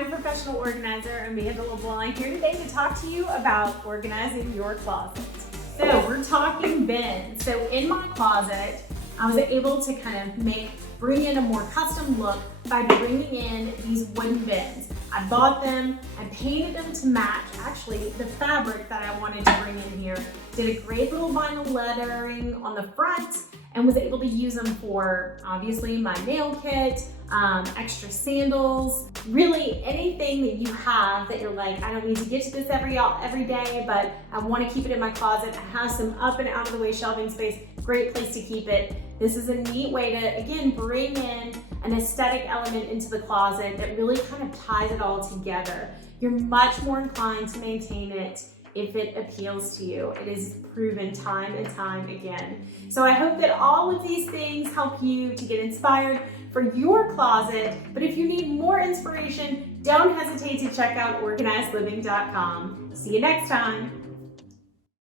I'm professional organizer Amanda Leblanc here today to talk to you about organizing your closet. So we're talking bins. So in my closet, I was able to kind of bring in a more custom look by bringing in these wooden bins. I bought them and painted them to match actually the fabric that I wanted to bring in here. Did a great little vinyl lettering on the front and was able to use them for obviously my nail kit, extra sandals, really anything that you have that you're like, I don't need to get to this every day, but I want to keep it in my closet. I have some up and out of the way shelving space, great place to keep it. This is a neat way to, again, bring in an aesthetic element into the closet that really kind of ties it all together. You're much more inclined to maintain it if it appeals to you. It is proven time and time again. So I hope that all of these things help you to get inspired for your closet. But if you need more inspiration, don't hesitate to check out organizedliving.com. See you next time.